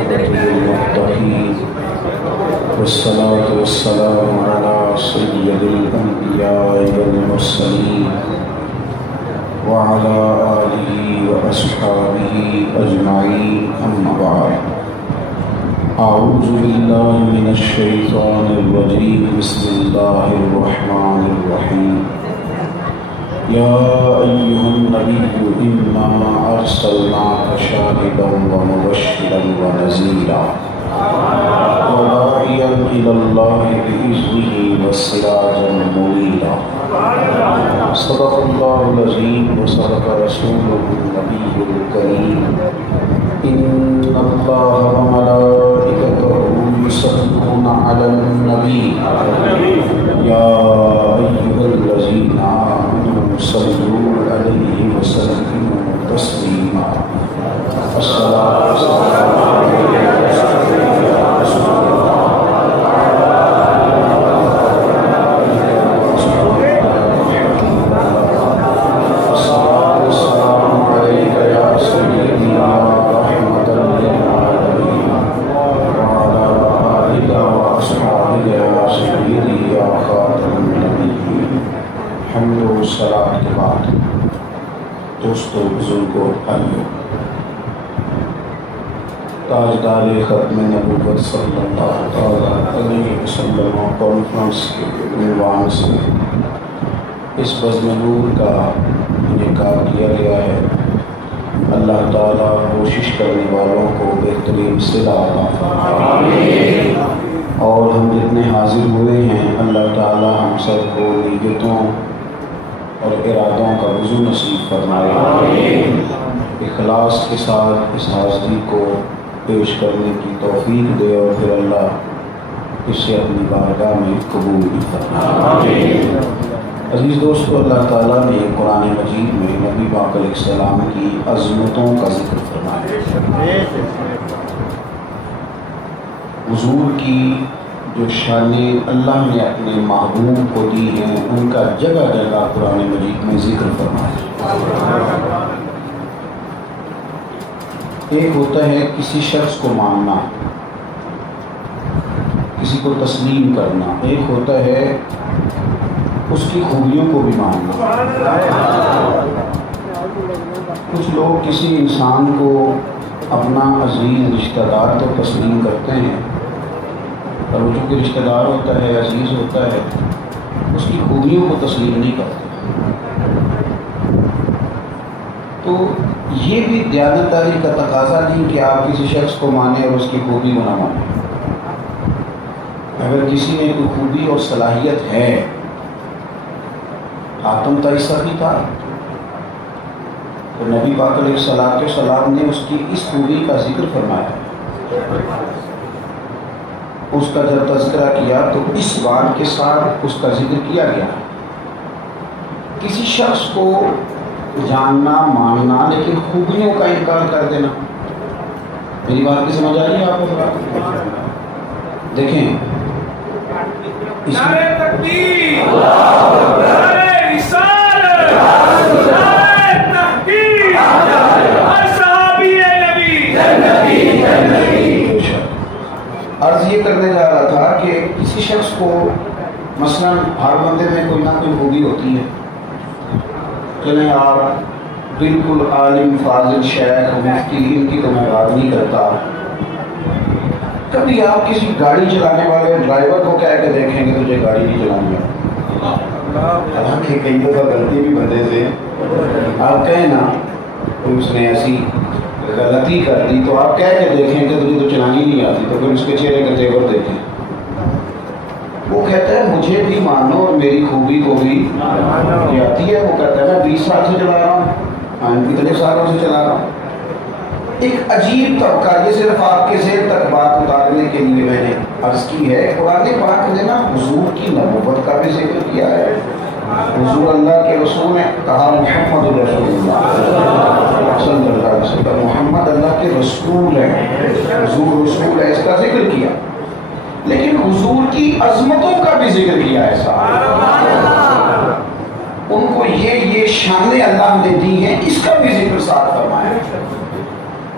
والعاقبة للمتقين والصلاة والسلام على سيد الأنبياء والمرسلين وعلى آله وأصحابه أجمعين أما بعد أعوذ بالله من الشيطان الرجيم بسم الله الرحمن الرحيم يا أيها النبي إنا أرسلناك شاهدا ومبشرا ونذيرا وداعيا إلى الله بإذنه وسراجا منيرا صدق الله العظيم وصدق رسوله النبي الكريم إن الله وملائكته يصلون على النبي يا أيها الذين آمنوا صلوا عليه وسلموا تسليما الصلاة والسلام عليك يا رسول الله الصلاة والسلام عليك يا سيدي يا رحمة للعالمين وعلى آلك وأصحابك يا سيدي يا خاتم النبيين حمد و صلاة کے بعد دوستو بزرگوں بھائیوں تاجدار ختم نبوت صلی اللہ علیہ وسلم کانفرنس کے عنوان سے اس بزم نور کا انعقاد کیا گیا ہے۔ اللہ تعالیٰ کوشش کرنے والوں کو بہترین صلہ عطا فرمائے اور ہم جتنے حاضر ہوئے ہیں اللہ تعالیٰ ہم سب کو نیتوں اور ارادوں کا وضو نصیب فرمائے، اخلاص کے ساتھ اس حاضری کو پیش کرنے کی توفیق دے اور پھر اللہ اسے اپنی بارگاہ میں قبول فرمائے۔ عزیز دوستو، اللہ تعالیٰ نے قرآن مجید میں نبی پاک علیہ السلام کی عظمتوں کا ذکر فرمایا۔ حضور کی جو شانیں اللہ نے اپنے محبوب کو دی ہیں ان کا جگہ جگہ قرآن مجید میں ذکر فرمایا۔ ایک ہوتا ہے کسی شخص کو ماننا، کسی کو تسلیم کرنا، ایک ہوتا ہے اس کی خوبیوں کو بھی ماننا۔ کچھ لوگ کسی انسان کو اپنا عزیز رشتہ دار تو تسلیم کرتے ہیں، اور وہ چونکہ رشتہ دار ہوتا ہے، عزیز ہوتا ہے، اس کی خوبیوں کو تسلیم نہیں کرتے۔ تو یہ بھی دیانتداری کا تقاضا نہیں کہ آپ کسی شخص کو مانیں اور اس کی خوبی کو نہ مانیں۔ اگر کسی میں کوئی خوبی اور صلاحیت ہے، حاتم طائی تھا تو نبی پاک علیہ السلام نے اس کی اس خوبی کا ذکر فرمایا، اس کا جب تذکرہ کیا تو اس بات کے ساتھ اس کا ذکر کیا گیا۔ کسی شخص کو جاننا، ماننا، لیکن خوبیوں کا انکار کر دینا، میری بات کی سمجھ آ رہی ہے آپ کو؟ دیکھیں اس عرض یہ کرنے جا رہا تھا کہ کسی شخص کو مثلا ہر بندے میں کوئی نہ کوئی خوبی ہوتی ہے، چلیں آپ بالکل عالم، فاضل، شیخ، مفتی، ان کی تو میں بات نہیں کرتا، کبھی آپ کسی گاڑی چلانے والے ڈرائیور کو کہہ کے دیکھیں گے تجھے گاڑی نہیں چلانی ہے، حالانکہ کئی دفعہ غلطی بھی بندے سے آپ کہیں نا کوئی اس نے ایسی غلطی کر دی تو آپ کہہ کے دیکھیں کہ تجھے تو چلانی نہیں آتی، تو پھر اس کے چہرے کا تیور دیکھیں، وہ کہتا ہے مجھے بھی مانو اور میری خوبی کو بھی آتی ہے۔ وہ کہتا ہے میں 20 سال سے چلا رہا ہوں، کتنے سالوں سے چلا رہا ہوں۔ ایک عجیب طبقہ، یہ صرف آپ کے ذہن تک بات اتارنے کے لیے میں نے عرض کی ہے۔ قرآن پاک نے نا حضور کی نبوت کا بھی ذکر کیا ہے، حضور اللہ کے رسول نے کہا محمد رسول اللہ صلی اللہ علیہ وسلم، محمد اللہ کے رسول ہیں، حضور رسول ہے، اس کا ذکر کیا، لیکن حضور کی عظمتوں کا بھی ذکر کیا ہے صاحب، ان کو یہ شانیں اللہ نے دی ہیں، اس کا بھی ذکر ساتھ فرمایا۔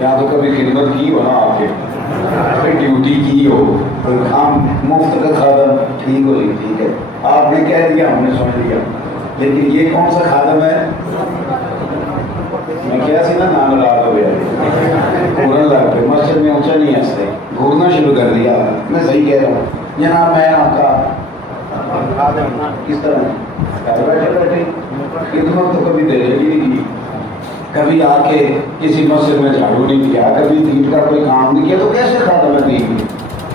یہاں تو کبھی خدمت کی ہو نا آپ کے، کوئی ڈیوٹی کی ہو، کوئی کام مفت کا خادم، ٹھیک ہو جی ٹھیک ہے، آپ نے کہہ دیا ہم نے سن لیا، لیکن یہ کون سا خادم ہے؟ میں کیا سی نا نام رات ہو گیا، گھورن لگ پہ مسجد میں اونچا نہیں ہنستے، گھورنا شروع کر دیا۔ میں صحیح کہہ رہا ہوں جناب، میں آپ کا کس طرح گھر بیٹھے بیٹھے خدمت تو کبھی دے ہی نہیں کی، کبھی آ کے کسی مسجد میں جھاڑو نہیں کیا، کبھی دین کا کوئی کام نہیں کیا، تو کیسے خادم ہے دین؟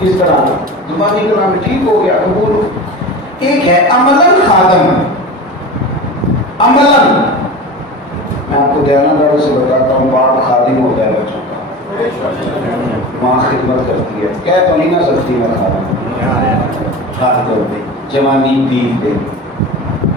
کس طرح زبانی کلام ٹھیک ہو گیا قبول۔ ایک ہے عملاً خادم، عملاً میں آپ کو دیانت داروں سے بتاتا ہوں، باپ خادم ہوتا ہے بچوں کا، ماں خدمت کرتی ہے، کہہ تو نہیں نہ سکتی میں خادم، خاص طور پہ جوانی دین دے،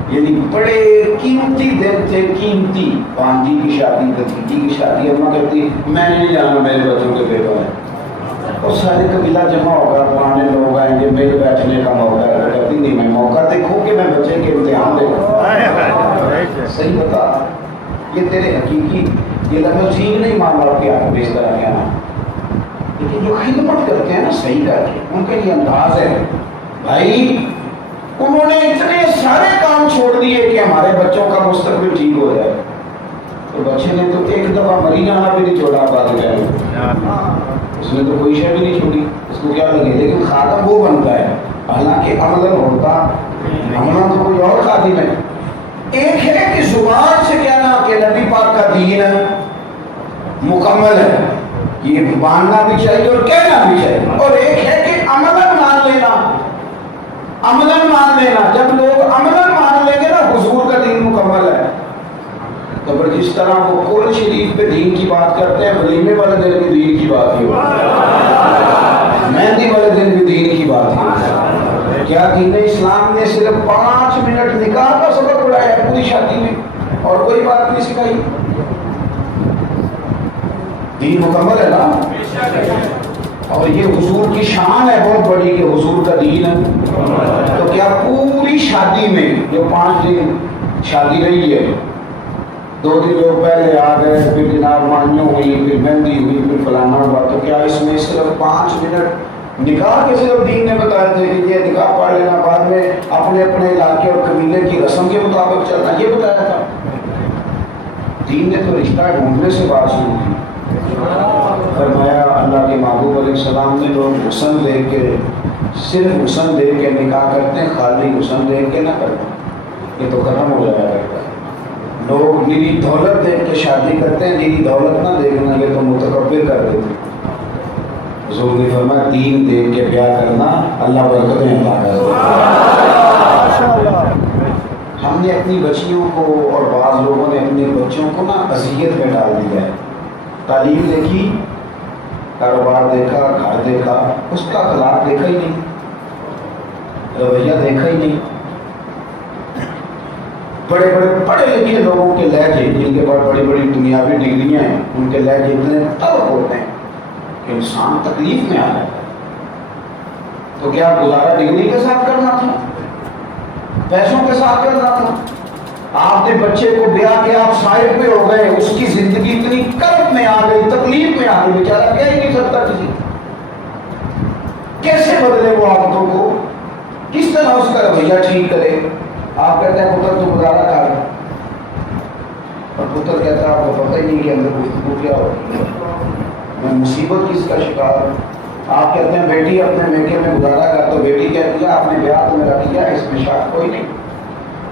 یعنی بڑے قیمتی دن تھے، قیمتی، بانجی کی شادی، بھتیجی کی شادی، اماں کہتی میں نہیں جانا، میرے بچوں کے پیپر ہے، اور سارے قبیلہ جمع ہوگا، پرانے لوگ آئیں گے، مل بیٹھنے کا موقع ہے، کہتی نہیں میں موقع دیکھوں کہ میں بچے کے امتحان دیکھوں۔ صحیح بتا، یہ تیرے حقیقی یہ لفظ ٹھیک نہیں ماننا کہ آپ اس طرح کہنا، لیکن جو خدمت کرتے ہیں نا صحیح کر کے، ان کا یہ انداز ہے بھائی، انہوں نے اتنے سارے کام چھوڑ دیے کہ ہمارے بچوں کا مستقبل ٹھیک ہو جائے، تو بچے نے تو ایک دفعہ مری جانا بھی نہیں چھوڑا، بات ہے اس نے تو کوئی شے بھی نہیں چھوڑی، اس کو کیا لگے، لیکن خادم وہ بنتا ہے، حالانکہ عملاً ہوتا، عملاً تو کوئی اور خادم ہے۔ ایک ہے کہ زبان سے کہنا کہ نبی پاک کا دین مکمل ہے، یہ ماننا بھی چاہیے اور کہنا بھی چاہیے، اور ایک ہے کہ عملاً مان لینا، عملاً مان لینا، جب لوگ عملاً مان لیں گے نا حضور کا دین مکمل ہے، تو پھر جس طرح وہ قرآن شریف پہ دین کی بات کرتے ہیں، ولیمے والے دن بھی دین کی بات کی ہوتی ہے، مہندی والے دن بھی دین کی بات کی ہوتی ہے۔ کیا دین اسلام نے صرف 5 منٹ نکاح کا سبق پڑھایا ہے پوری شادی میں، اور کوئی بات نہیں سکھائی؟ دین مکمل ہے نا، اور یہ حضور کی شان ہے بہت بڑی کہ حضور کا دین ہے، تو کیا پوری شادی میں جو 5 دن شادی رہی ہے، 2 دن لوگ پہلے آ گئے، پھر جناب مانیوں ہوئی، پھر مہندی ہوئی، پھر فلانا ہوا، تو کیا اس میں صرف 5 منٹ نکاح کے صرف دین نے بتایا تھے کہ یہ نکاح پڑھ لینا، بعد میں اپنے اپنے علاقے اور قبیلے کی رسم کے مطابق چلنا، یہ بتایا تھا؟ دین نے تو رشتہ ڈھونڈنے سے بات شروع کی، فرمایا اللہ کے محبوب علیہ السلام نے لوگ حسن دیکھ کے، صرف حسن دیکھ کے نکاح کرتے ہیں، خالی حسن دیکھ کے نہ کرتے، یہ تو ختم ہو جایا کرتا ہے۔ لوگ میری دولت دیکھ کے شادی کرتے ہیں، میری دولت نہ دیکھنا، یہ تو متکبر کر دیتے۔ حضور نے فرمایا دین دیکھ کے بیاہ کرنا، اللہ برکتیں عطا کرے۔ ہم نے اپنی بچیوں کو اور بعض لوگوں نے اپنے بچوں کو نا اذیت میں ڈال دیا ہے، تعلیم دیکھی، کاروبار دیکھا، گھر دیکھا، اس کا اخلاق دیکھا ہی نہیں، رویہ دیکھا ہی نہیں۔ بڑے بڑے پڑھے لکھے لوگوں کے لہجے، جن کے پاس بڑی بڑی دنیاوی ڈگریاں ہیں، ان کے لہجے اتنے تلخ ہوتے ہیں کہ انسان تکلیف میں آ جاتا ہے۔ تو کیا گزارا ڈگری کے ساتھ کرنا تھا؟ پیسوں کے ساتھ کرنا تھا؟ آپ نے بچے کو بیاہ کے آپ صاحب پہ ہو گئے، اس کی زندگی اتنی کرب میں آ گئی، تکلیف میں آ گئی، بیچارہ کہہ ہی نہیں سکتا کسی، کیسے بدلے وہ عادتوں کو، کس طرح اس کا رویہ ٹھیک کرے؟ آپ کہتے ہیں پتر تو گزارا کر، اور پتر کہتا ہے آپ کو پتہ ہی نہیں کہ اندر گفتگو کیا ہوتی ہے، میں مصیبت کس کا شکار ہوں۔ آپ کہتے ہیں بیٹی اپنے میکے میں گزارا کر، تو بیٹی کہتی ہے آپ نے بیاہ تو میرا کیا، اس میں شک کوئی نہیں،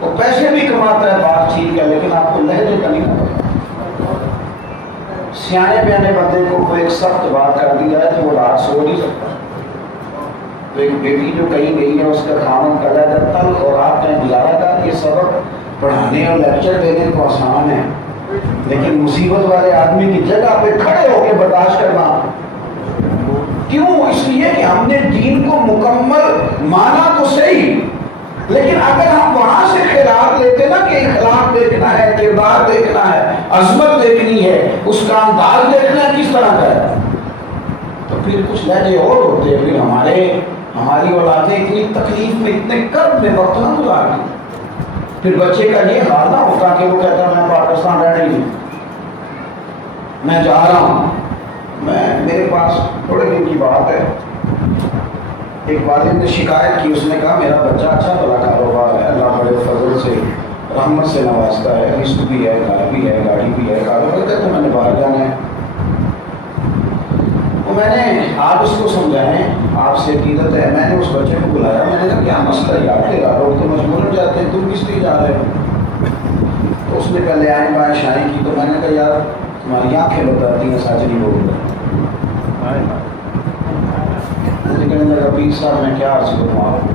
وہ پیسے بھی کماتا ہے، بات ٹھیک ہے، لیکن آپ کو لہجے کا نہیں پتا۔ سیانے بیانے بندے کو کوئی ایک سخت بات کر دی جائے تو وہ رات سو نہیں سکتا۔ تو ایک بیٹی جو کہیں گئی ہے، اس کا خامن کا لہجہ تلخ اور آپ نے گزارا کر، یہ سبق پڑھانے اور لیکچر دینے کو آسان ہے، لیکن مصیبت والے آدمی کی جگہ پہ کھڑے ہو کے برداشت کرنا کیوں؟ اس لیے کہ ہم نے دین کو مکمل مانا تو صحیح، لیکن اگر ہم وہاں سے خیرات لیتے نا کہ اخلاق دیکھنا ہے، کردار دیکھنا ہے، عظمت دیکھنی ہے، اس کا انداز دیکھنا ہے کس طرح کا ہے، تو پھر کچھ لہجے اور ہوتے ہیں، پھر ہماری اولادیں اتنی تکلیف میں، اتنے کرب میں وقت نہ گزارتی۔ پھر بچے کا یہ حال نہ ہوتا کہ وہ کہتا ہے میں پاکستان رہنا ہی نہیں، میں جا رہا ہوں، میرے پاس تھوڑے دن کی بات ہے، ایک والد نے شکایت کی، اس نے کہا میرا بچہ اچھا بڑا کاروبار ہے، اللہ بڑے فضل سے رحمت سے نوازتا ہے، رزق بھی ہے، گھر بھی ہے، گاڑی بھی ہے، کاروبار ہے، تو میں نے باہر جانا ہے۔ تو میں نے آپ اس کو سمجھائیں، آپ سے عقیدت ہے، میں نے اس بچے کو بلایا، میں نے کہا کیا مسئلہ ہے یار، تیرا لوگ تو مجبور جاتے ہیں، تم کس لیے جا رہے ہو؟ تو اس نے پہلے آئیں بائیں شائیں کی، تو میں نے کہا یار تمہاری آنکھیں بتاتی ہیں سچ نہیں بول رہے۔ مجھے کہنے لگا پیر صاحب میں کیا عرض کروں آپ کو،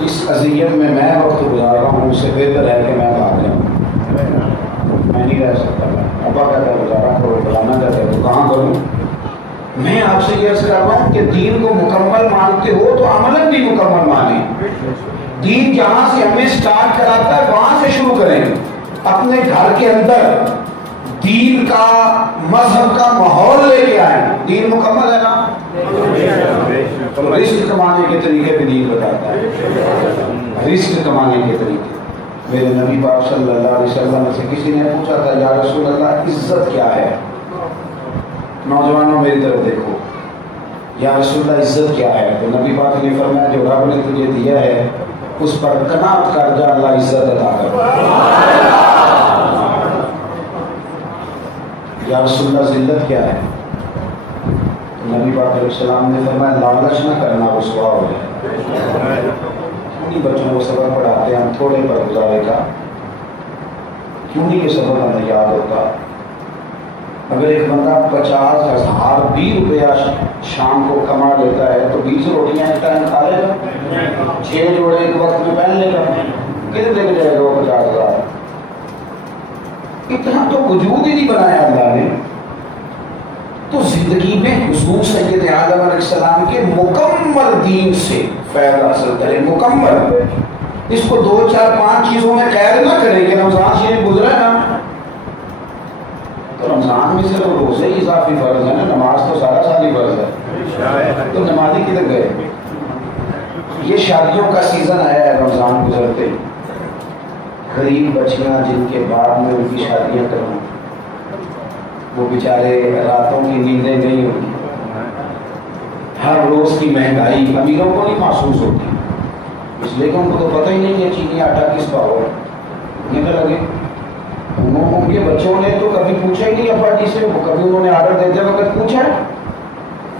جس اذیت میں وقت گزار رہا ہوں اس سے بہتر ہے کہ میں بھاگ جاؤں، میں نہیں رہ سکتا، ابا کہتا ہے گزارا کرو، فلانا کہتا ہے تو کہاں کروں؟ میں آپ سے یہ عرض کر رہا ہوں کہ دین کو مکمل مانتے ہو تو عملاً بھی مکمل مانیں۔ دین جہاں سے ہمیں سٹارٹ کراتا ہے وہاں سے شروع کریں، اپنے گھر کے اندر دین کا مذہب کا ماحول لے کے آئیں۔ دین مکمل ہے نا، رزق کمانے کے طریقے بھی دین بتاتا ہے، رزق کمانے کے طریقے۔ میرے نبی پاک صلی اللہ علیہ وسلم سے کسی نے پوچھا تھا یا رسول اللہ عزت کیا ہے؟ نوجوانوں میری طرف دیکھو، یا رسول اللہ عزت کیا ہے؟ تو نبی پاک نے فرمایا جو رب نے تجھے دیا ہے اس پر قناعت کر جا، اللہ عزت عطا کر۔ یا رسول اللہ ذلت کیا ہے؟ نبی پاک علیہ السلام نے فرمایا لالچ نہ کرنا رسوا ہو جائے۔ انہیں بچوں کو سبق پڑھاتے ہیں ہم تھوڑے پر گزارے کا، کیوں نہیں یہ سبق ہمیں یاد ہوتا؟ اگر ایک بندہ 50,000 20 روپیہ شام کو کما لیتا ہے تو 20 روٹیاں ایک ٹائم کھا لے گا، 6 جوڑے ایک وقت میں پہن لے گا، کتنے لے کے جائے گا وہ 50,000؟ اتنا تو وجود ہی نہیں بنایا اللہ نے۔ تو زندگی میں حضور سید عالم علیہ السلام کے مکمل دین سے فیض حاصل کریں، مکمل۔ اس کو 2 4 5 چیزوں میں قید نہ کریں کہ رمضان شریف گزرا ہے نا تو رمضان میں صرف روزے ہی اضافی فرض ہے نا، نماز تو سارا سال ہی فرض ہے، تو نمازی کدھر گئے؟ یہ شادیوں کا سیزن آیا ہے، رمضان گزرتے غریب بچیاں جن کے بعد میں ان کی شادیاں کروں، وہ بیچارے راتوں کی نیندیں نہیں ہوتی، ہر روز کی مہنگائی امیروں کو نہیں محسوس ہوتی، اس لیے کہ ان کو تو پتہ ہی نہیں ہے چینی آٹا کس بھاؤ ہے، نکل لگے۔ ان کے بچوں نے تو کبھی پوچھا ہی نہیں ابا جی سے، کبھی انہوں نے آرڈر دیتے وقت پوچھا ہے؟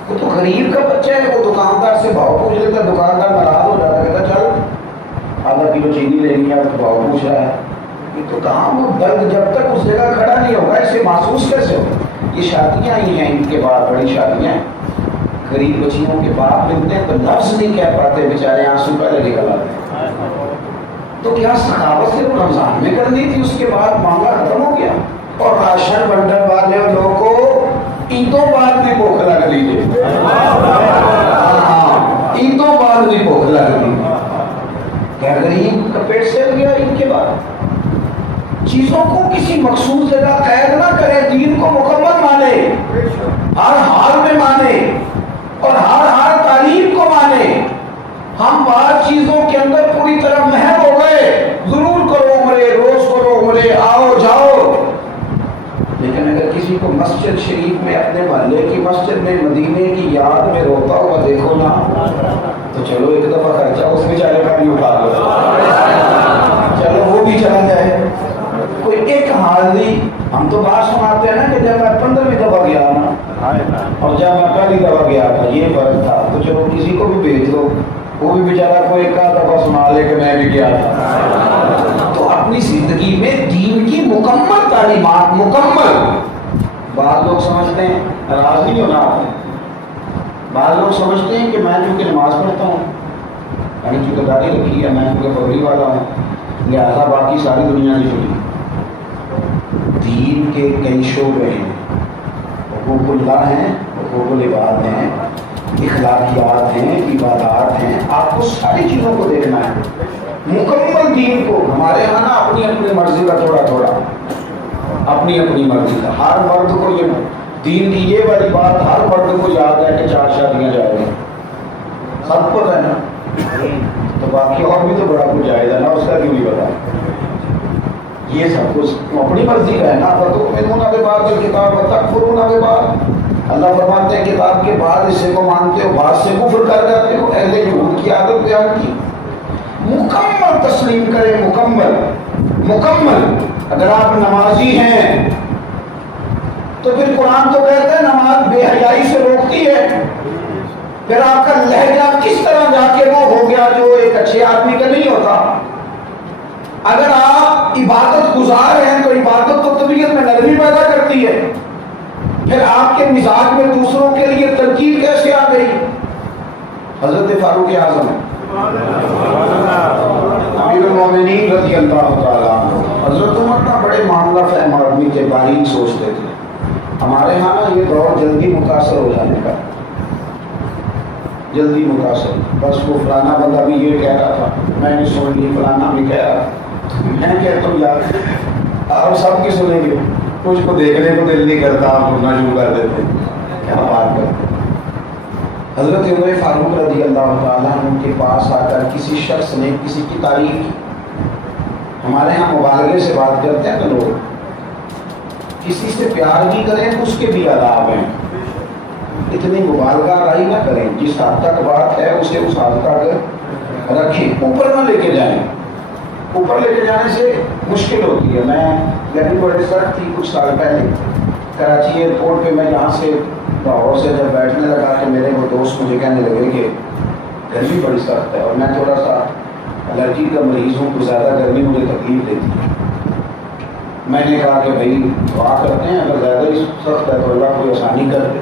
وہ تو غریب کا بچہ ہے، وہ دکاندار سے بھاؤ پوچھ لیتا، دکاندار ناراض ہو جاتا، کہتا چل آدھا کلو چینی لینی ہے، تو بھاؤ پوچھ رہا ہے۔ یہ تو کام وہ درد جب تک اس جگہ کھڑا نہیں ہوگا اسے محسوس کیسے ہوگا؟ یہ شادیاں ہی ہیں، ان کے بعد بڑی شادیاں ہیں، غریب بچیوں کے باپ ملتے ہیں تو لفظ نہیں کہہ پاتے، بیچارے آنسو پہلے نکل آتے ہیں۔ تو کیا سخاوت صرف رمضان میں کرنی تھی، اس کے بعد مانگا ختم ہو گیا؟ اور راشن بنڈل والے لوگوں کو عیدوں بعد بھی بھوک لگ رہی ہے، عیدوں بعد بھی بھوک لگ رہی ہے، کیا غریب کا پیٹ سل گیا عید کے بعد؟ چیزوں کو کسی مخصوص جگہ قید نہ کرے، دین کو مکمل مانے، ہر حال میں مانے اور ہر تعلیم کو مانے۔ ہم بعض چیزوں کے اندر پوری طرح مہر ہو گئے، ضرور کرو عمرے، روز کرو عمرے، آؤ جاؤ، لیکن اگر کسی کو مسجد شریف میں اپنے محلے کی مسجد میں مدینے کی یاد میں روتا ہوا دیکھو نا تو چلو ایک دفعہ خرچہ اس بیچارے کا بھی اٹھا لو، چلو وہ بھی چلا جائے، کوئی ایک حال نہیں۔ ہم تو بات سناتے ہیں نا کہ جب میں 15ویں دفعہ گیا نا اور جب میں پہلی دفعہ گیا تھا یہ فرق تھا، تو چلو کسی کو بھی بھیج دو، وہ بھی بیچارہ کو ایک دفعہ سنا لے کہ میں بھی گیا تھا۔ تو اپنی زندگی میں دین کی مکمل تعلیمات، مکمل۔ بعض لوگ سمجھتے ہیں، ناراض نہیں ہونا آپ، بعض لوگ سمجھتے ہیں کہ میں چونکہ نماز پڑھتا ہوں، میں نے چونکہ داڑھی رکھی ہے، میں چونکہ پگڑی والا ہوں، لہٰذا باقی ساری دنیا کی چھوٹی۔ دین کے کئی شعبے ہیں، حقوق اللہ ہیں، حقوق العباد ہیں، اخلاقیات ہیں، عبادات ہیں، آپ کو ساری چیزوں کو دیکھنا ہے، مکمل دین کو۔ ہمارے یہاں نا اپنی اپنی مرضی کا تھوڑا تھوڑا، اپنی اپنی مرضی کا، ہر مرد کو یہ دین کی یہ والی بات ہر مرد کو یاد ہے کہ 4 شادیاں جائیں گی، سب کو ہے نا، تو باقی اور بھی تو بڑا کچھ جائز ہے نا، اس کا کیوں نہیں پتا؟ یہ سب کچھ اپنی مرضی کا ہے نا. فتؤمنون ببعض الکتاب وتکفرون ببعض. اللہ فرماتے ہیں کتاب کے بعد حصے کو مانتے ہو, بعد سے کفر کر جاتے ہو. اہل یہود کی عادت بیان کی. مکمل تسلیم کرے, مکمل. اگر آپ نمازی ہیں تو پھر قرآن تو کہتا ہے نماز بے حیائی سے روکتی ہے. پھر آپ کا لہجہ کس طرح جا کے وہ ہو گیا جو ایک اچھے آدمی کا نہیں ہوتا. اگر آپ عبادت گزار ہیں تو عبادت تو طبیعت میں نرمی پیدا کرتی ہے. پھر آپ کے مزاج میں دوسروں کے لیے تنقید کیسے آ گئی؟ حضرت فاروق اعظم امیر المومنین رضی اللہ تعالیٰ عنہ, حضرت عمر کا بڑے معاملہ فہم آدمی تھے, باریک سوچتے تھے. ہمارے ہاں نا یہ دور جلدی متاثر ہو جانے کا, جلدی متاثر. بس وہ فلانا بندہ بھی یہ کہہ رہا تھا, میں نے سن لی, فلانا بھی کہہ رہا تھا, میں کہتا ہوں یار آپ سب کی سنیں گے, کچھ کو دیکھنے کو دل نہیں کرتا, آپ سننا شروع کر دیتے. کیا بات کرتے. حضرت عمر فاروق رضی اللہ تعالیٰ عنہ کے پاس آ کر کسی شخص نے کسی کی تعریف کی. ہمارے ہاں مبالغے سے بات کرتے ہیں نا لوگ, کسی سے پیار بھی کریں تو اس کے بھی آداب ہیں. اتنی مبالغہ رائی نہ کریں, جس حد تک بات ہے اسے اس حد تک رکھیں, اوپر نہ لے کے جائیں. اوپر لے کے جانے سے مشکل ہوتی ہے. میں گرمی بڑے سخت تھی کچھ سال پہلے, کراچی ایئرپورٹ پہ میں یہاں سے لاہور سے جب بیٹھنے لگا کہ میرے وہ دوست مجھے کہنے لگے کہ گرمی بڑی سخت ہے, اور میں تھوڑا سا الرجی کا مریض ہوں, تو زیادہ گرمی مجھے تکلیف دیتی ہے. میں نے کہا کہ بھائی دعا کرتے ہیں, اگر زیادہ ہی سخت ہے تو اللہ کوئی آسانی کر دے.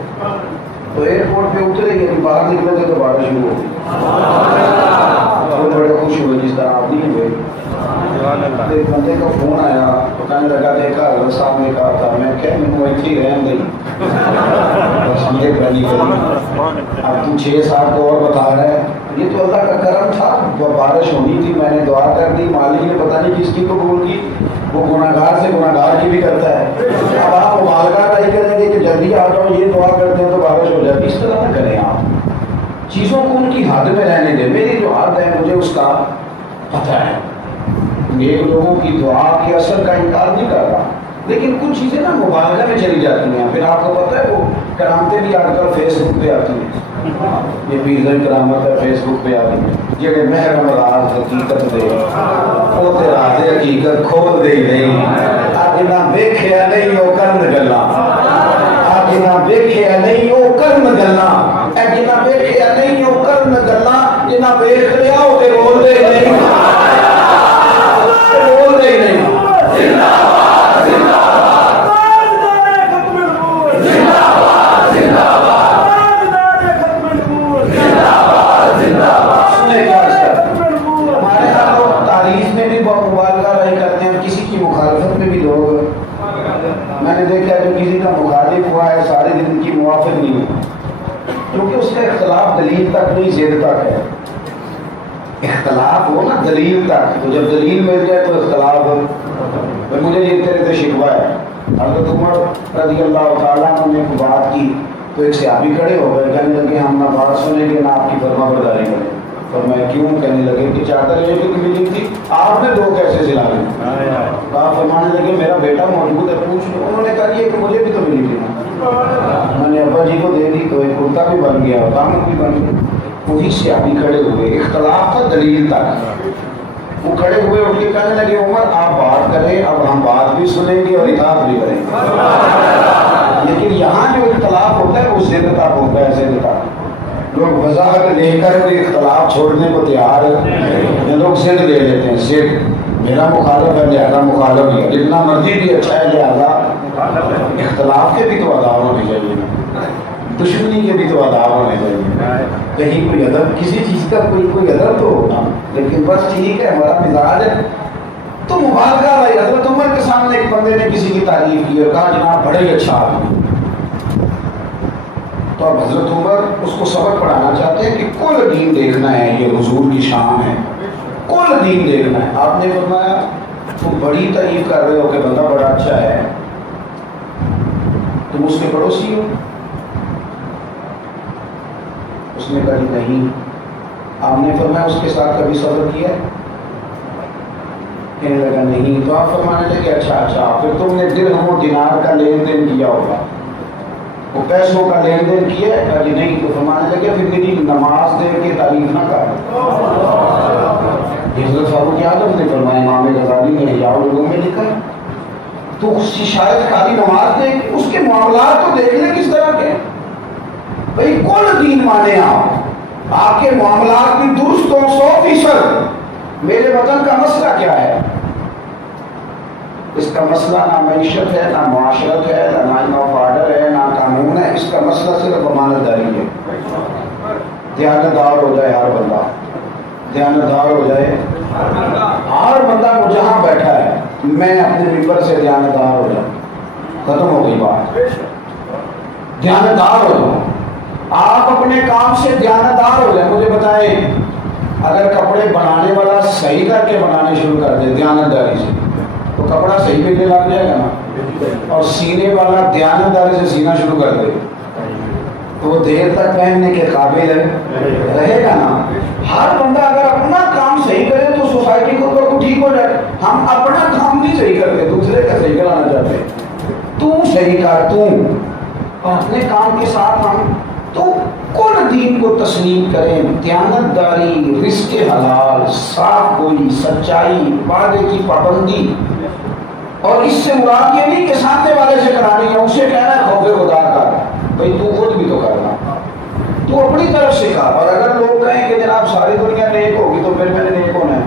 تو ایئرپورٹ پہ اترے گی, باہر نکلے گے تو بارش شروع ہوگی. بڑے خوش ہوئے جس طرح آپ نہیں ہوئے. ایک بندے کا فون آیا, تو کہنے لگا دیکھا حضرت صاحب نے کہا تھا, میں کہ مینو ایتھے ہی رہن دئی, سمجھے کرنی کری. اب تو 6 سال کو اور بتا رہا ہے, یہ تو اللہ کا کرم تھا, وہ بارش ہونی تھی, میں نے دعا کر دی, مالک نے پتہ نہیں کس کی قبول کی. وہ گناہگار سے گناہگار کی بھی کرتا ہے. اب آپ مبالغہ نہیں کریں گے کہ جلدی آ جاؤ, یہ دعا کرتے ہیں تو بارش ہو جائے, اس طرح نہ کریں. آپ چیزوں کو ان کی حد میں رہنے دیں. میری جو حد ہے مجھے اس کا پتہ ہے. ایک لوگوں کی دعا کے اثر کا انکار نہیں کر رہا, لیکن کچھ چیزیں نا مبالغہ میں چلی جاتی ہیں. پھر آپ کو پتہ ہے وہ کرامتیں بھی آج کل فیس بک پہ آتی ہیں. یہ پیزا کرامت ہے, فیس بک پہ آتی ہے. جڑے محرم راز حقیقت دے وہ تے راز حقیقت کھول دے نہیں. آپ نہ ویکھیا نہیں وہ کرن گلاں, آپ نہ ویکھیا نہیں وہ کرن گلاں, اے جنہ ویکھیا نہیں وہ کرن گلاں, جنہ ویکھ لیا او تے رول دے نہیں, رول دے نہیں. زندہ باد زندہ باد زندہ باد زندہ باد زندہ باد زندہ باد. ہمارے یہاں لوگ تعریف میں بھی بہت مبالغہ رائی کرتے ہیں, کسی کی مخالفت میں بھی لوگ. میں نے دیکھا جو کسی کا مخالف ہوا ہے سارے دن کی موافق نہیں ہے, کیونکہ اس کا اختلاف دلیل تک نہیں, زید تک ہے. اختلاف ہو نا دلیل تک, تو جب دلیل مل جائے تو اختلاف ہو. مجھے یہ تیرے سے شکوہ ہے. حضرت عمر رضی اللہ تعالیٰ عنہ نے ایک بات کی تو ایک صحابی کھڑے ہو گئے, کہنے لگے ہم نہ بات سنیں گے نہ آپ کی فرما برداری کریں. اور میں کیوں؟ کہنے لگے کہ چادر لے کے ملی تھی, آپ نے 2 کیسے سلا لی؟ آپ فرمانے لگے میرا بیٹا موجود ہے, پوچھ لو. انہوں نے کہا کہ مجھے بھی تو ملی تھی. میں نے ابا جی کو دے دی تو ایک کرتا بھی بن گیا, دامن بھی بن گیا. وہی صحابی کھڑے ہوئے, اختلاف تھا دلیل تک. وہ کھڑے ہوئے اٹھ کے کہنے لگے عمر آپ بات کریں, اب ہم بات بھی سنیں گے اور اطاعت بھی کریں گے. لیکن یہاں جو اختلاف ہوتا ہے وہ ضد تک ہوتا ہے, ضد تک. لوگ وضاحت لے کر کوئی اختلاف چھوڑنے کو تیار ہے, لوگ ضد لے لیتے ہیں. ضد میرا مخالف ہے لہذا مخالف ہے, جتنا مرضی بھی اچھا ہے لہذا. اختلاف کے بھی تو آداب ہونے چاہیے, دشمنی کے بھی تو آداب ہونے چاہیے. کہیں کوئی ادب, کسی چیز کا کوئی ادب تو ہوتا, لیکن بس ٹھیک ہے ہمارا مزاج ہے تو مبالغہ رائی. حضرت عمر کے سامنے ایک بندے نے کسی کی تعریف کی اور کہا جناب بڑا ہی اچھا آدمی. تو اب حضرت عمر اس کو سبق پڑھانا چاہتے ہیں کہ کل دین دیکھنا ہے, یہ حضور کی شان ہے, کل دین دیکھنا ہے. آپ نے فرمایا تم بڑی تعریف کر رہے ہو کہ بندہ بڑا اچھا ہے, تم اس کے پڑوسی ہو؟ اس نے کہا نہیں. آپ نے فرمایا اس کے ساتھ کبھی صبر کیا؟ کہنے لگا نہیں. تو آپ فرمانے لگے اچھا پھر تم نے درہم و دینار کا لین دین کیا ہوگا, وہ پیسوں کا لین دین کیا ہے؟ کہا جی نہیں. تو فرمانے لگے پھر میری نماز دے کے تعریف نہ کر. حضرت فاروق اعظم نے فرمایا, امام غزالی نے احیاء العلوم میں لکھا ہے, تو شاید خالی نماز دے, اس کے معاملات تو دیکھ لیں کس طرح کے. بھائی کل دین مانے آپ کے معاملات بھی درست ہوں 100%. میرے وطن کا مسئلہ کیا ہے؟ اس کا مسئلہ نہ معیشت ہے, نہ معاشرت ہے, نہ لاء آف آرڈر ہے, نہ قانون ہے. اس کا مسئلہ صرف امانت داری ہے. دیانتدار ہو جائے ہر بندہ, دیانتدار ہو جائے ہر بندہ وہ جہاں بیٹھا ہے, میں اپنے ممبر سے دیانتدار ہو جاؤں, ختم ہو گئی بات. دیانتدار ہو جاؤ, آپ اپنے کام سے دیانتدار ہو جائیں. مجھے بتائیں, اگر کپڑے بنانے والا صحیح کر کے بنانے شروع کر دے دیانتداری سے, تو کپڑا صحیح پہننے لگ جائے گا نا. اور سینے والا دیانتداری سے سینا شروع کر دے تو وہ دیر تک پہننے کے قابل رہے گا نا. ہر بندہ اگر اپنا کام صحیح کرے تو سوسائٹی کو ٹھیک ہو جائے. ہم اپنا کام نہیں صحیح کرتے, دوسرے کا صحیح کرانا چاہتے. تو صحیح کر تو, اور اپنے کام کے ساتھ ہم تو کل دین کو تسلیم کریں. دیانتداری, رزق حلال, صاف گوئی, سچائی, وعدے کی پابندی. اور اس سے مراد یہ نہیں کہ سامنے والے سے کرانی ہے, اسے کہنا ہے خوف خدا کا, بھائی تو خود بھی تو کرنا, تو اپنی طرف سے کہا. اور اگر لوگ کہیں کہ جناب ساری دنیا نیک ہوگی تو پھر میں نے نیک ہونا ہے,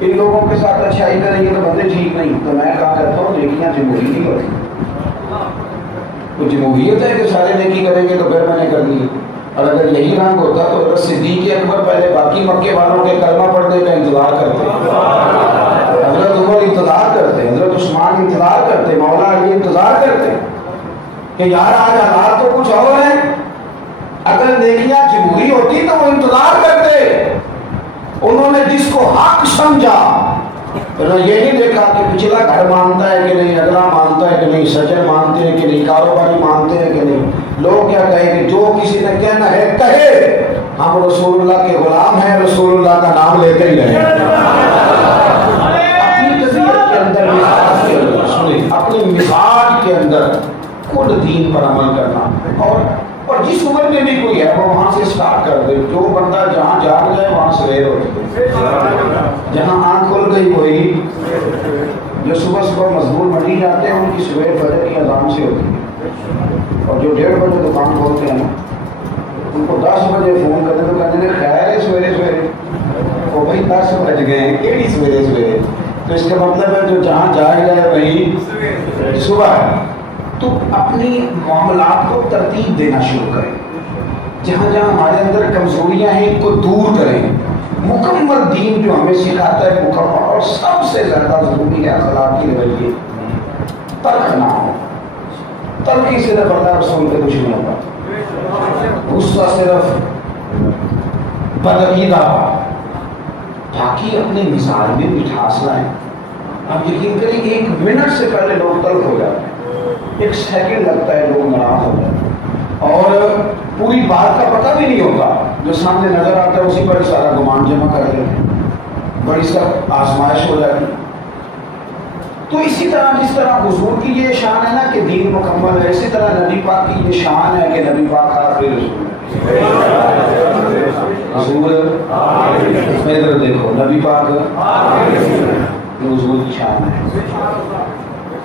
ان لوگوں کے ساتھ اچھائی کریں گے تو بندے ٹھیک نہیں. تو میں کہا کرتا ہوں نیکیاں جمہوری نہیں ہوتی. تو جمہوریت ہے کہ سارے نیکی کریں گے تو پھر میں نے کر لی. اور اگر یہی رنگ ہوتا تو حضرت صدیق اکبر پہلے باقی مکے والوں کے کلمہ پڑھنے کا انتظار کرتے, حضرت عمر انتظار کرتے, حضرت عثمان انتظار کرتے, مولا علی انتظار کرتے کہ یار آج حالات تو کچھ اور ہیں. اگر نیکیاں جمہوری ہوتی تو وہ انتظار کرتے. انہوں نے جس کو حق سمجھا, انہوں نے یہ نہیں دیکھا کہ پچھلا گھر مانتا ہے کہ نہیں, اگلا مانتا ہے کہ نہیں, سجن مانتے ہیں کہ نہیں, کاروباری مانتے ہیں کہ نہیں. لوگ کیا کہیں کہ جو کسی نے کہنا ہے کہے, ہم رسول اللہ کے غلام ہیں, رسول اللہ کا نام لے کے ہی رہیں. اپنی طبیعت کے اندر, اپنے مزاج کے اندر کل دین پر عمل کرنا. اور جس عمر میں بھی کوئی ہے وہ وہاں سے سٹارٹ کر دے. جو بندہ جہاں جاگ جائے وہاں سویر ہوتی ہے, جہاں آنکھ کھل گئی وہی. جو صبح صبح مزدور منڈی جاتے ہیں ان کی سویر فجر کی اذان سے ہوتی ہے. اور جو 1:30 بجے دکان کھولتے ہیں ان کو 10 بجے فون کرتے تو کہتے ہیں خیر ہے سویرے سویرے. وہ بھائی 10 بج گئے ہیں, کیڑی سویرے سویرے. تو اس کا مطلب ہے جو جہاں جاگ جائے وہی صبح ہے. تو اپنی معاملات کو ترتیب دینا شروع کریں. جہاں جہاں ہمارے اندر کمزوریاں ہیں ان کو دور کریں. مکمل دین جو ہمیں سکھاتا ہے مکمل, اور سب سے زیادہ ضروری ہے اخلاقی رویے. تلخ نہ ہو. تلخی صرف اللہ رسول کے دشمنوں کا, غصہ صرف بدعقیدہ. باقی اپنے مزاج میں مٹھاس لائیں. آپ یقین کریں 1 منٹ سے پہلے لوگ تلخ ہو جاتے ہیں, 1 سیکنڈ لگتا ہے لوگ ناراض ہو جاتے ہیں, اور پوری بات کا پتہ بھی نہیں ہوتا. جو سامنے نظر آتا ہے اسی پر سارا گمان جمع کر دیتے ہیں, بڑی سخت آزمائش ہو جاتی. تو اسی طرح جس طرح حضور کی یہ شان ہے نا کہ دین مکمل ہے, اسی طرح نبی پاک کی یہ شان ہے کہ نبی پاک آخری رسول ہے. حضور ادھر دیکھو, نبی پاک حضور کی شان ہے.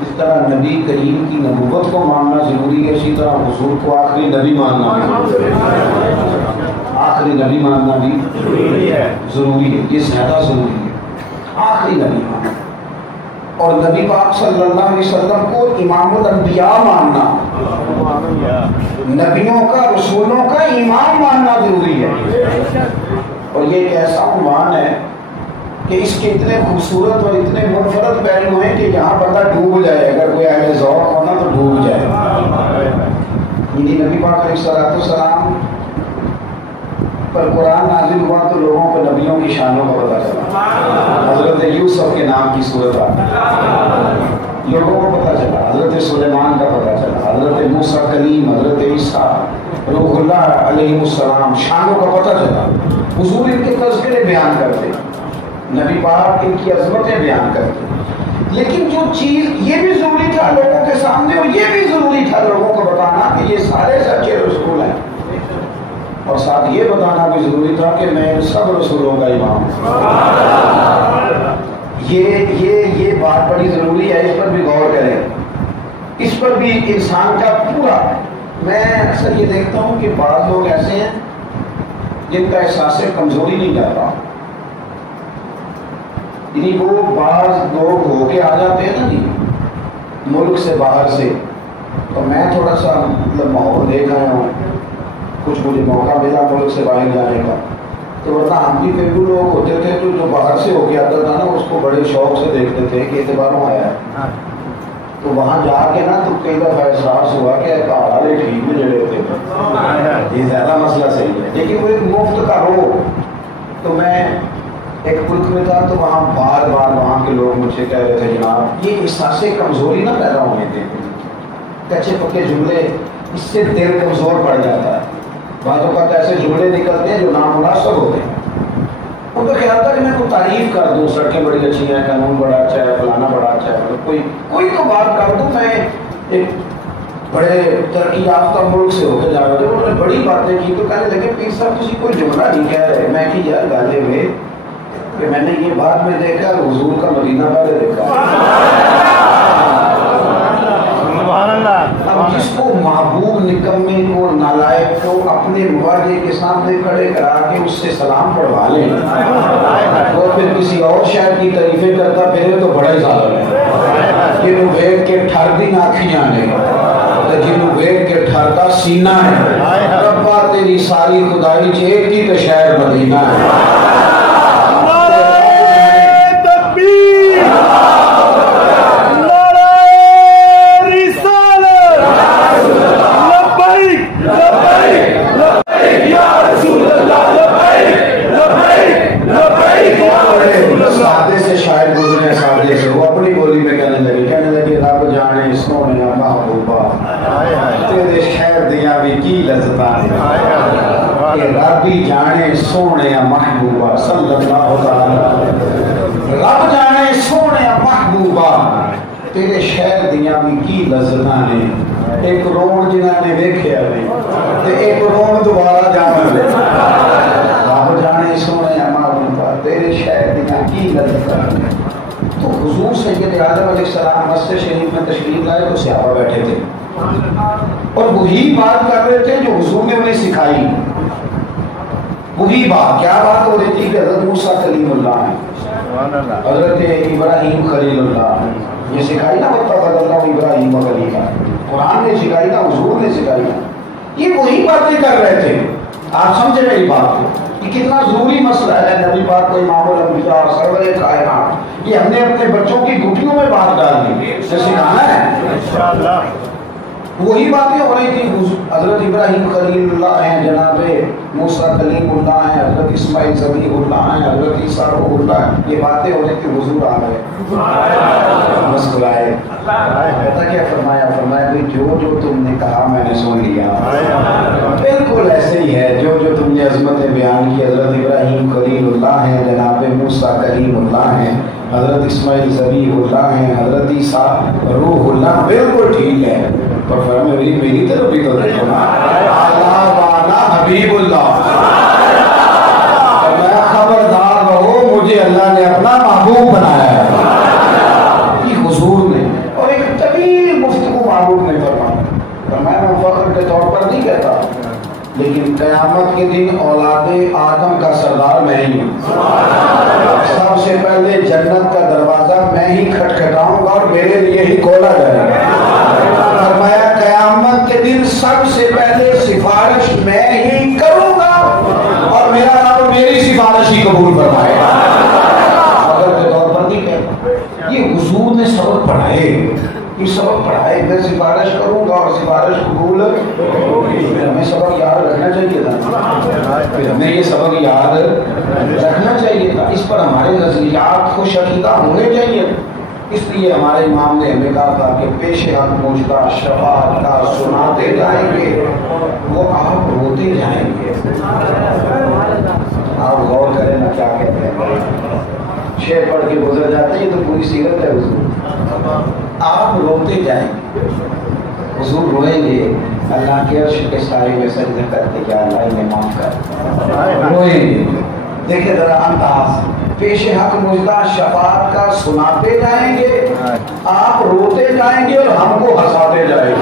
اس طرح نبی کریم کی نبوت کو ماننا ضروری ہے, اسی طرح حضور کو آخری نبی ماننا بھی, آخری نبی ماننا بھی ضروری ہے. یہ زیادہ ضروری ہے آخری نبی ماننا. اور نبی پاک صلی اللہ علیہ وسلم کو امام الانبیاء ماننا, نبیوں کا, رسولوں کا امام ماننا ضروری ہے. اور یہ ایک ایسا عنوان ہے کہ اس کے اتنے خوبصورت اور اتنے منفرد پہلو ہیں کہ یہاں بندہ ڈوب جائے. اگر کوئی اہل ذوق ہونا تو ڈوب جائے. نبی پاک علیہ السلام پر قرآن نازل ہوا تو لوگوں کو نبیوں کی شانوں کا پتہ چلا. حضرت یوسف کے نام کی صورت آئی, لوگوں کو پتہ چلا. حضرت سلیمان کا پتہ چلا, حضرت موسیٰ کلیم, حضرت عیسیٰ روح اللہ علیہ السلام, شانوں کا پتہ چلا. حضور ان کے تذکرے بیان کرتے. نبی پاک ان کی عظمتیں بیان کرتے ہیں، لیکن جو چیز یہ بھی ضروری تھا لوگوں کے سامنے، اور یہ بھی ضروری تھا لوگوں کو بتانا کہ یہ سارے سچے رسول ہیں، اور ساتھ یہ بتانا بھی ضروری تھا کہ میں سب رسولوں کا امام ہوں۔ یہ بات بڑی ضروری ہے، اس پر بھی غور کریں، اس پر بھی انسان کا پورا۔ میں اکثر یہ دیکھتا ہوں کہ بعض لوگ ایسے ہیں جن کا احساس کمزوری نہیں جاتا، یعنی وہ بعض لوگ ہو کے آ جاتے ہیں نا جی ملک سے باہر سے، تو میں تھوڑا سا مطلب ماحول دیکھ آیا ہوں، کچھ مجھے موقع ملا ملک سے باہر جانے کا، تو ورنہ ہم بھی کئی لوگ ہوتے تھے جو باہر سے ہو کے آتا تھا نا اس کو بڑے شوق سے دیکھتے تھے کہ اعتباروں آیا ہے، تو وہاں جا کے نا تو کئی دفعہ احساس ہوا کہ حالے ٹھیک میں جڑے ہوتے تھے، یہ زیادہ مسئلہ صحیح ہے، لیکن وہ ایک مفت کا رو۔ تو میں ایک ملک میں تھا تو وہاں بار بار وہاں کے لوگ مجھ سے کہہ رہے تھے جناب یہ احساس کمزوری نہ پیدا ہونے دیں، کچے پکے جملے اس سے دل کمزور پڑ جاتا ہے، بعض اوقات ایسے جملے نکلتے ہیں جو نامناسب ہوتے ہیں۔ ان کا خیال تھا کہ میں کوئی تعریف کر دوں، سڑکیں بڑی اچھی ہیں، قانون بڑا اچھا ہے، فلانا بڑا اچھا ہے، کوئی تو بات کر دوں، میں ایک بڑے ترقی یافتہ ملک سے ہو کے جا رہا تھا، انہوں نے بڑی باتیں کی تو کہنے لگے پیر صاحب کسی کوئی جملہ نہیں کہہ رہے۔ میں کہ یار گالے ہوئے کہ میں نے یہ بات میں دیکھا حضور کا مدینہ پہلے دیکھا، اب جس کو محبوب نکمے کو نالائق کو اپنے مواجہ کے سامنے کھڑے کرا کے اس سے سلام پڑھوا لیں اور پھر کسی اور شہر کی تعریفیں کرتا پھر تو بڑا ہی ظالم ہے۔ جنہوں ویٹ کے ٹھر دی ناکھیاں نے جنہوں ویٹ کے ٹھر کا سینہ ہے، ربا تیری ساری خدائی ایک ہی تو شہر مدینہ ہے۔ سادے سے شاعر گزرے، سادے سے وہ اپنی بولی میں کہنے لگے رب جانے سونے محبوبہ تیرے شہر دیا بھی کی لذتاں، رب ہی جانے سونے محبوبہ صلی اللہ تعالی، رب جانے سونے محبوبہ تیرے شہر دیا بھی کی لذتاں نے، ایک روڑ جنہاں نے ویکھیا نہیں تے ایک روڑ دوبارہ جاون لے، رب جانے سونے محبوبہ تیرے شہر دیا کی لذتاں نے۔ تو حضور سید اعظم علیہ السلام مسجد شریف میں تشریف لائے تو صحابہ بیٹھے تھے اور وہی بات کر رہے تھے جو حضور نے انہیں سکھائی، وہی بات۔ کیا بات ہو رہی تھی کہ حضرت موسیٰ کلیم اللہ ہے، حضرت ابراہیم خلیل اللہ ہے، یہ سکھائی نا واتخذ اللہ ابراہیم خلیلا، قرآن نے سکھائی نا، حضور نے سکھائی نا، یہ وہی باتیں کر رہے تھے۔ آپ سمجھے میری بات کو کہ کتنا ضروری مسئلہ ہے نبی پاک کو امام الانبیاء سرور کائنات، یہ ہم نے اپنے بچوں کی گھٹنوں میں بات ڈال دی، اسے سکھانا ہے انشاءاللہ۔ وہی باتیں ہو رہی تھی، حضرت ابراہیم خلیل اللہ ہیں، جناب موسیٰ کلیم اللہ ہیں، حضرت اسماعیل ذبیح اللہ ہیں، حضرت عیسیٰ روح اللہ ہیں، یہ باتیں ہو رہی تھی، حضور آ گئے مسکرائے، پتہ کیا فرمایا؟ فرمایا کہ جو تم نے کہا میں نے سن لیا، بالکل ایسے ہی ہے جو تم نے عظمتیں بیان کی، حضرت ابراہیم خلیل اللہ ہیں، جناب موسیٰ کلیم اللہ ہیں، حضرت اسماعیل ذبیح اللہ ہیں، حضرت عیسیٰ روح اللہ، بالکل ٹھیک ہے، پر فرمایا میری طرف بھی تو دیکھو نا، اللہ وانا حبیب اللہ، فرمایا خبردار رہو مجھے اللہ نے اپنا محبوب بنایا ہے، یہ حضور نے، اور ایک طویل گفتگو محبوب نے فرمایا، میں فخر کے طور پر نہیں کہتا لیکن قیامت کے دن اولاد آدم کا سردار میں ہی ہوں، سب سے پہلے جنت کا دروازہ میں ہی کھٹکھٹاؤں گا اور میرے لیے ہی کھولا جائے گا۔ فرمایا قیامت کے دن سب سے پہلے سفارش میں ہی کروں گا اور میرا رب میری سفارش ہی قبول فرمائے گا، اگر کے طور پر نہیں کہتا۔ یہ حضور نے سبق پڑھائے، یہ سبق پڑھائے، میں سفارش کروں گا اور سفارش قبول، پھر ہمیں سبق یاد رکھنا چاہیے تھا، پھر ہمیں یہ سبق یاد رکھنا چاہیے تھا، اس پر ہمارے نظریات خوش عقیدہ ہونے چاہیے۔ اس لیے ہمارے امام نے ہمیں کہا تھا کہ پیش حق مجدہ شفاعت کا سناتے جائیں گے، وہ آپ روتے جائیں گے۔ آپ غور کریں نا کیا کہتے ہیں، شعر پڑھ کے گزر جاتے ہیں، یہ تو پوری سیرت ہے حضور. آپ روتے جائیں گے، حضور روئیں گے، اللہ کے عرش کے سائے میں سجدہ کرتے کہ اللہ انہیں معاف کر، روئیں گے. دیکھیں ذرا انداز، پیش حق مجدہ شفاعت کا سناتے جائیں گے، آپ روتے جائیں گے اور ہم کو ہنساتے جائیں گے.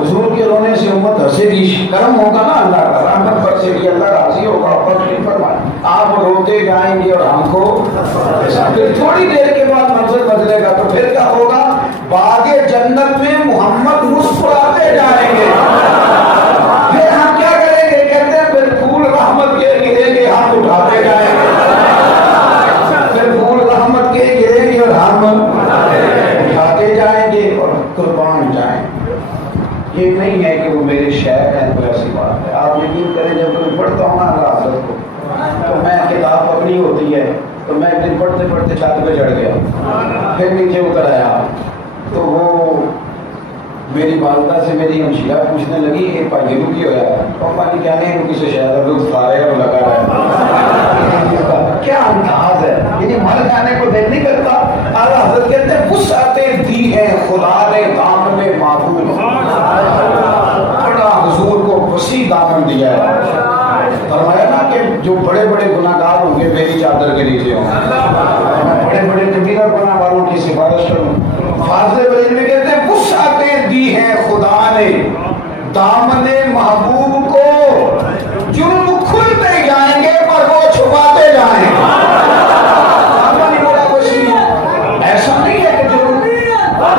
حضور کے رونے سے امت ہنسے گی، کرم ہوگا نا اللہ کا، رحمت برسے گی، اللہ راضی ہوگا. آپ روتے جائیں گے اور ہم کو، پھر تھوڑی دیر کے بعد منظر بدلے گا تو پھر کیا ہوگا؟ باغ جنت میں محمد مسکراتے جائیں گے. پھر ہم کیا کریں گے؟ کہتے ہیں پھر پھول رحمت کے گریں گے، ہم اٹھاتے جائیں گے. پھر پھول رحمت کے گریں گے اور ہم اٹھاتے جائیں گے اور قربان جائیں گے. یہ نہیں ہے کہ وہ میرے شاعر ہیں کوئی ایسی بات ہے. آپ یقین کریں جب کوئی پڑھتا ہوں نا اللہ حضرت کو تو میں کتاب پکڑی ہوتی ہے تو میں ایک دن پڑھتے پڑھتے چھت پہ چڑھ گیا، پھر نیچے اتر آیا تو وہ میری والدہ سے میری ہمشیرہ پوچھنے لگی کہ پائی یہ کی ہوا ہے؟ پاپا نے کہا نہیں وہ کسی شاید لطف آ رہے اور لگا رہا ہے. کیا انداز ہے، یعنی مر جانے کو دل نہیں کرتا. اعلیٰ حضرت کہتے ہیں وسعتیں دی ہے خدا نے دامن میں معبود، بڑا حضور کو وسیع دامن دیا ہے. فرمایا نا کہ جو بڑے بڑے گناہ گار ہوں گے میری چادر کے نیچے ہوں گے، بڑے بڑے کبیرہ گناہ والوں کی سفارش کروں. فاضل بریلوی کہتے ہیں وسعتیں دی ہیں خدا نے دامن محبوب کو، جرم کھلتے جائیں گے پر وہ چھپاتے جائیں گے. ایسا نہیں ہے کہ جرم بات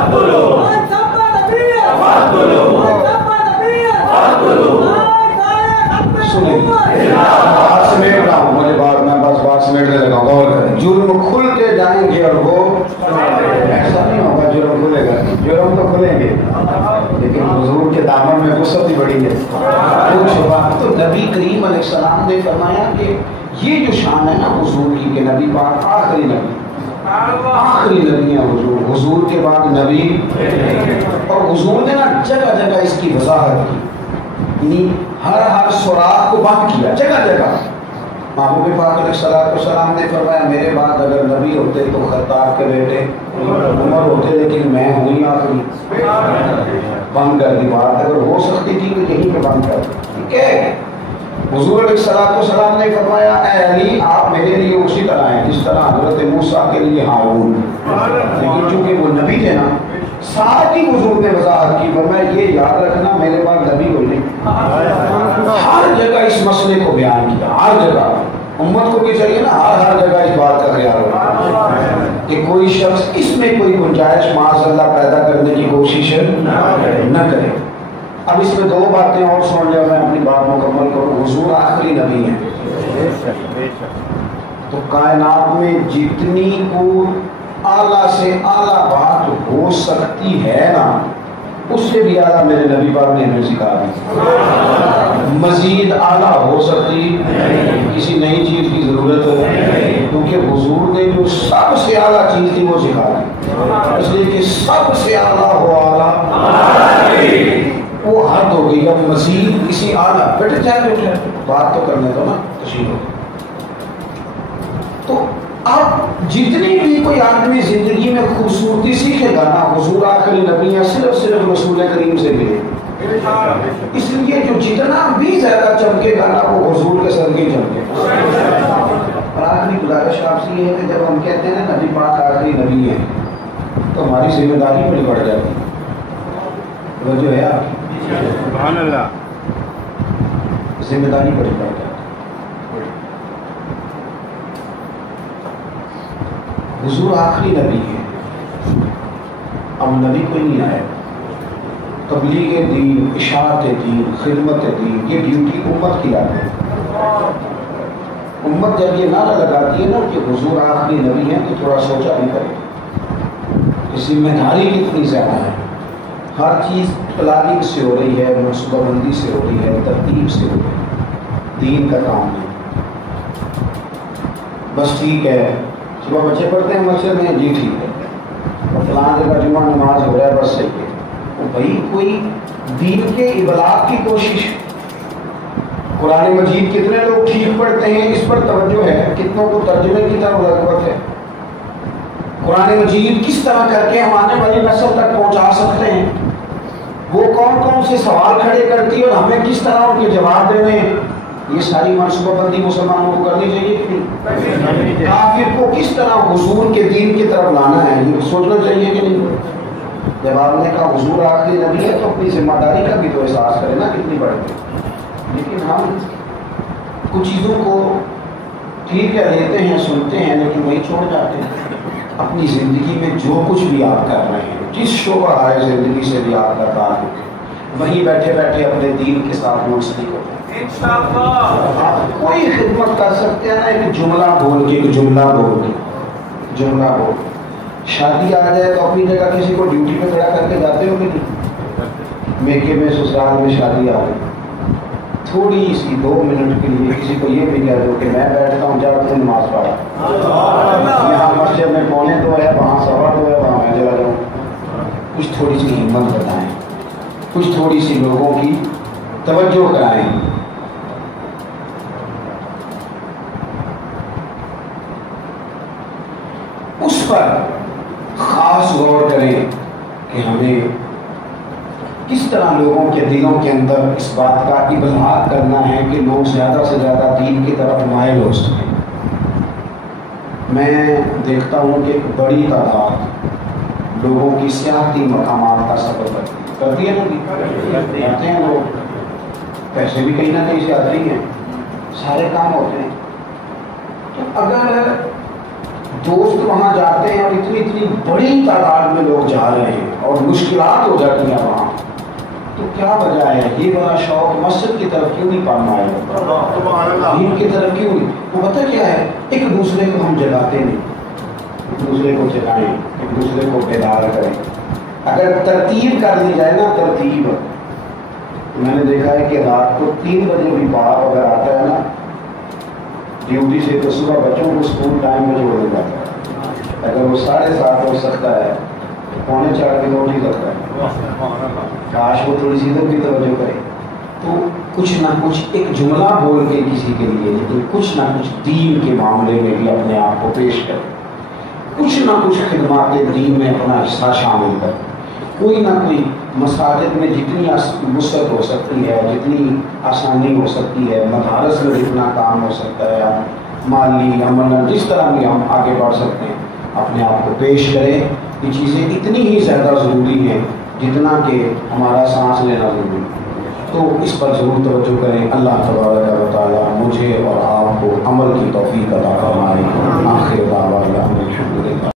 سمیٹ رہا ہوں، مجھے بات میں بس بات سمیٹنے لگا ہوں. غور کریں، جرم کھلتے جائیں گے اور وہ ایسا نہیں ہوگا جرم کھلے گا. جرم تو کھلیں گے لیکن حضور کے دامن میں وسعت ہی بڑی ہے وہ چھپا. تو نبی کریم علیہ السلام نے فرمایا کہ یہ جو شان ہے نا حضور کی کہ نبی پاک آخری نبی، آخری نبی ہے حضور، حضور کے بعد نبی. اور حضور نے نا جگہ جگہ اس کی وضاحت کی، یعنی ہر سوراخ کو بند کیا جگہ جگہ. محبوب پاک علیہ السلام نے فرمایا میرے بعد اگر نبی ہوتے تو خطاب کے بیٹے عمر ہوتے، لیکن میں ہوں ہی آخری. بند کر دی بات، اگر ہو سکتی تھی تو یہیں پہ بند کر دی. ٹھیک ہے. حضور علیہ السلام نے فرمایا اے علی آپ میرے لیے اسی طرح ہیں جس طرح حضرت موسیٰ کے لیے ہارون. لیکن چونکہ وہ نبی تھے نا ساتھ ہی حضور نے وضاحت کی، فرمایا یہ یاد رکھنا میرے بعد نبی ہوئی نہیں. ہر جگہ اس مسئلے کو بیان کیا، ہر جگہ. امت کو بھی چاہیے نا ہر جگہ اس بات کا خیال رکھنا کہ کوئی شخص اس میں کوئی گنجائش معاذ اللہ پیدا کرنے کی کوشش نہ کرے. اب اس میں دو باتیں اور سن لیا، میں اپنی بات مکمل کروں. حضور آخری نبی ہیں تو کائنات میں جتنی کو اعلیٰ سے اعلیٰ بات ہو سکتی ہے نا اس سے بھی اعلیٰ میرے نبی پاک نے ہمیں سکھا دی. مزید اعلیٰ ہو سکتی کسی نئی چیز کی ضرورت ہے کیونکہ حضور نے جو سب سے اعلیٰ چیز تھی وہ سکھا دی. اس لیے کہ سب سے اعلیٰ ہو اعلیٰ وہ حد ہو گئی. اب مزید کسی اعلیٰ بیٹھے چاہے بیٹھے بات تو کرنے دو نا، تشریح ہو. تو اب جتنی بھی کوئی آدمی زندگی میں خوبصورتی سیکھے گا نا حضور آخری نبی ہیں صرف رسول کریم سے ملے. اس لیے جو جتنا بھی زیادہ چمکے گا نا وہ حضور کے صدقے چمکے. اور آخری گزارش آپ سے یہ ہے کہ جب ہم کہتے ہیں نا نبی پاک آخری نبی ہے تو ہماری ذمہ داری بڑی بڑھ جاتی ہے. وہ جو ہے آپ کی سبحان اللہ ذمہ داری بڑی بڑھ جاتی ہے. حضور آخری نبی ہے، اب نبی کوئی نہیں آئے. تبلیغ دین، اشاعت دین، خدمت دین یہ ڈیوٹی امت کی آتی ہے. امت جب یہ نعرہ لگاتی ہے نا کہ حضور آخری نبی ہیں تو تھوڑا سوچا بھی کرے ذمہ داری کتنی زیادہ ہے. ہر چیز پلاننگ سے ہو رہی ہے، منصوبہ بندی سے ہو رہی ہے، ترتیب سے ہو رہی ہے. دین کا کام نہیں بس ٹھیک ہے صبح بچے پڑھتے ہیں مسجد میں، جی ٹھیک ہے، فلاں جگہ جمعہ نماز ہو رہا ہے بس صحیح ہے. بھائی کوئی دین کے ابلاغ کی کوشش، قرآن مجید کتنے لوگ ٹھیک پڑھتے ہیں اس پر توجہ ہے، کتنوں کو ترجمے کی طرف رغبت ہے؟ قرآن مجید کس طرح کر کے ہم آنے والی نسل تک پہنچا سکتے ہیں، وہ کون کون سے سوال کھڑے کرتی ہے اور ہمیں کس طرح ان کے جواب دینے ہیں، یہ ساری منصوبہ بندی مسلمانوں کو کرنی چاہیے کہ نہیں؟ کافر کو کس طرح حضور کے دین کی طرف لانا ہے یہ سوچنا چاہیے کہ نہیں؟ جب آپ نے کہا حضور آخری نبی ہے تو اپنی ذمہ داری کا بھی تو احساس کرے نا کتنی بڑی. لیکن ہم کچھ چیزوں کو ٹھیک ہے لیتے ہیں سنتے ہیں لیکن وہی چھوڑ جاتے ہیں. اپنی زندگی میں جو کچھ بھی آپ کر رہے ہیں، جس شعبہ ہے زندگی سے بھی آپ کا تعلق ہے، وہیں بیٹھے بیٹھے اپنے دین کے ساتھ منسلک ہو جائیں. آپ کوئی خدمت کر سکتے ہیں نا ایک جملہ بول کے شادی آ جائے تو اپنی جگہ کسی کو ڈیوٹی پہ کھڑا کر کے جاتے ہو کہ نہیں؟ میکے میں سسرال میں شادی آ گئی، تھوڑی سی 2 منٹ کے لیے کسی کو یہ بھی کہہ دو کہ میں بیٹھتا ہوں جا تم نماز پڑھا، یہاں مسجد میں 1:15 ہے، وہاں 2:15 ہے، وہاں میں چلا جاؤں. کچھ تھوڑی سی ہمت بتائیں، کچھ تھوڑی سی لوگوں کی توجہ کرائیں. اس پر خاص غور کریں کہ ہمیں کس طرح لوگوں کے دلوں کے اندر اس بات کا ابلاغ کرنا ہے کہ لوگ زیادہ سے زیادہ دین کی طرف مائل ہو سکیں. میں دیکھتا ہوں کہ ایک بڑی تعداد لوگوں کی سیاحتی مقامات کا سفر کرتی ہے نا، کرتے ہیں لوگ، پیسے بھی کہیں نہ کہیں سے آتے ہی ہیں، سارے کام ہوتے ہیں. تو اگر دوست وہاں جاتے ہیں اور اتنی بڑی تعداد میں لوگ جا رہے ہیں اور مشکلات ہو جاتی ہیں وہاں، تو کیا وجہ ہے یہ بڑا شوق مسجد کی طرف کیوں نہیں پڑھنا ہے، دین کی طرف کیوں نہیں؟ وہ پتہ کیا ہے، ایک دوسرے کو ہم جگاتے نہیں، ایک دوسرے کو جگائیں، ایک دوسرے کو بیدار کریں. اگر ترتیب کر لی جائے نا، ترتیب، میں نے دیکھا ہے کہ رات کو 3 بجے بھی باپ اگر آتا ہے نا ڈیوٹی سے تو صبح بچوں کو اسکول ٹائم میں چھوڑ جاتا ہے. اگر وہ 7:30 ہو سکتا ہے 3:45 بھی لوٹ ہی سکتا ہے. کاش وہ تھوڑی سی ادھر بھی توجہ کرے. تو کچھ نہ کچھ ایک جملہ بول کے کسی کے لیے، لیکن کچھ نہ کچھ دین کے معاملے میں بھی اپنے آپ کو پیش کرے، کچھ نہ کچھ خدمات دین میں اپنا حصہ شامل کرے. کوئی نہ کوئی مساجد میں جتنی وسعت ہو سکتی ہے، جتنی آسانی ہو سکتی ہے، مدارس میں جتنا کام ہو سکتا ہے، مالی عمل جس طرح بھی ہم آگے بڑھ سکتے ہیں اپنے آپ کو پیش کریں. یہ چیزیں اتنی ہی زیادہ ضروری ہیں جتنا کہ ہمارا سانس لینا ضروری ہے. تو اس پر ضرور توجہ کریں. اللہ تبارک و تعالیٰ مجھے اور آپ کو عمل کی توفیق عطا فرمائے. آخر دعوانا الحمدللہ.